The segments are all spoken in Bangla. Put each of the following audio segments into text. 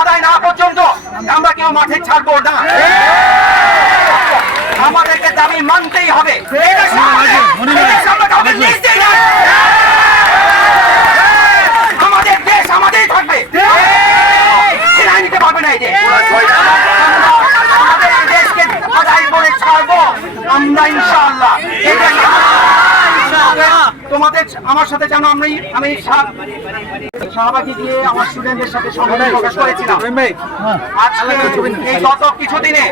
আদায় না পর্যন্ত আমরা কেউ মাঠে ছাড়বো না। আমাদেরকে দাবি মানতেই হবে। আমাদের দেশ আমাদেরই থাকবে, ছিনাই নিতে পারবে না। এই যে আমাদের দেশকে আদায় করে ছাড়বো আমরা ইনশাআল্লাহ। তোমাদের আমার সাথে যেন আমি শাহবাগী দিয়ে আমার স্টুডেন্টদের সাথে সংহতি প্রকাশ করেছিলাম। আজকে এই গত কিছুদিনে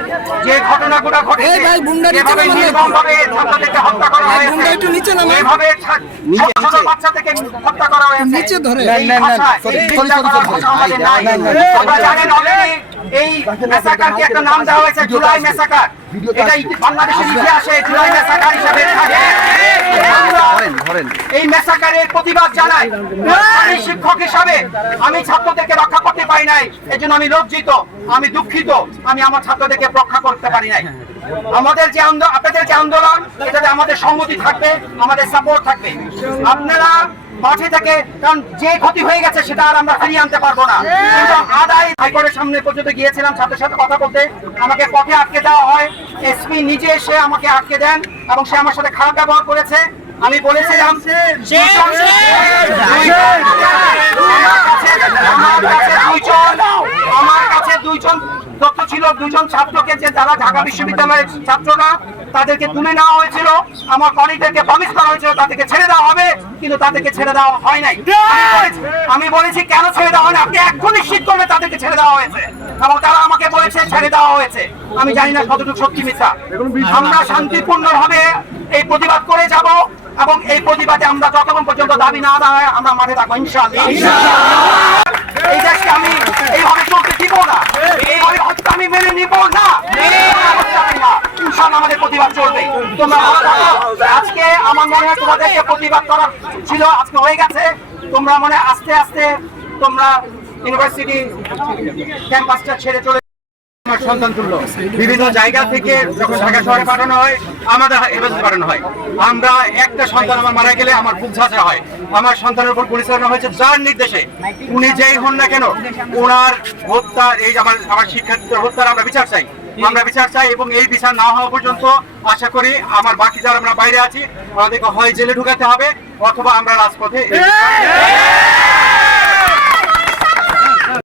যে ঘটনাগুলো ঘটেছে, যেভাবে নির্মমভাবে ছাত্রদেরকে হত্যা করা হয়েছে, এভাবে ছোট বাচ্চা থেকে হত্যা করা হয়েছে, এই ভাষা, এই চিন্তা করার ভাষা আমাদের নাই। আপনারা জানেন অলরেডি এই ম্যাসাকারকে একটা নাম দেওয়া হয়েছে জুলাই ম্যাসাকার। এটা বাংলাদেশের ইতিহাসে জুলাই ম্যাসাকার হিসেবে থাকে। এই ম্যাসাকারের প্রতিবাদ জানাই। আমি শিক্ষক হিসাবে আমি ছাত্রদেরকে রক্ষা করতে পারি নাই, এজন্য আমি লজ্জিত, আমি দুঃখিত। আমি আমার ছাত্রদেরকে রক্ষা করতে পারি নাই। আমাদের যে আপনাদের যে আন্দোলন, এটাতে আমাদের সংহতি থাকবে, আমাদের সাপোর্ট থাকবে। আপনারা মাঠে থেকে, কারণ যে ক্ষতি হয়ে গেছে সেটা আর আমরা ফিরিয়ে আনতে পারবো না। কিন্তু আদায় হাইকোর্টের সামনে পর্যন্ত গিয়েছিলাম ছাত্রের সাথে কথা বলতে, আমাকে পথে আটকে দেওয়া হয়। এসপি নিজে এসে আমাকে আটকে দেন এবং সে আমার সাথে খারাপ ব্যবহার করেছে। আমি বলেছিলাম আমার কাছে দুইজন তথ্য ছিল, দুজন ছাত্রকে যে যারা ঢাকা বিশ্ববিদ্যালয়ের ছাত্ররা, তাদেরকে তুলে নেওয়া হয়েছিল, আমার কলিগদেরকে প্রমিস করা হয়েছিল তাদেরকে ছেড়ে দেওয়া হবে, কিন্তু তাদেরকে ছেড়ে দেওয়া হয় নাই। আমি বলেছি কেন ছেড়ে দেওয়া হয় না, আপনি এখন নিশ্চিত করবেন তাদেরকে ছেড়ে দেওয়া হয়েছে, এবং তারা আমাকে বলেছে ছেড়ে দেওয়া হয়েছে। আমি জানি না কতটুকু সত্যি মিথ্যা। আমরা শান্তিপূর্ণভাবে এই প্রতিবাদ করে যাব এবং এই প্রতিবাদে আমরা যতক্ষণ পর্যন্ত দাবি না আদায় হয় আমরা মাঠে থাকবো ইনশাআল্লাহ। এই দেশকে আমি এইভাবে চলতে দিব না, এইভাবে হত্যা আমি মেনে নিব না। ইনশাআল্লাহ আমাদের প্রতিবাদ চলবে। তোমরা আজকে আমার মনে হয় তোমাদেরকে প্রতিবাদ করার ছিল, আজকে হয়ে গেছে। তোমরা মনে আস্তে আস্তে তোমরা ইউনিভার্সিটি ক্যাম্পাসটা ছেড়ে চলে আমার সন্তান তুললো। বিভিন্ন জায়গা থেকে যখন ঢাকা শহরে পাঠানো হয়, আমাদের হেফাজতে পাঠানো হয়। আমরা একটা সন্তান আমার মারা গেলে আমার বুক ঝাঁঝরা হয়। আমার সন্তানের উপর পরিচালনা হয়েছে যার নির্দেশে, উনি যেই হন না কেন, ওনার হত্যা, এই আমার শিক্ষার্থীদের হত্যার আমরা বিচার চাই, আমরা বিচার চাই। এবং এই বিচার না হওয়া পর্যন্ত আশা করি আমার বাকি যারা আমরা বাইরে আছি, আমাদেরকে হয় জেলে ঢুকাতে হবে অথবা আমরা রাজপথে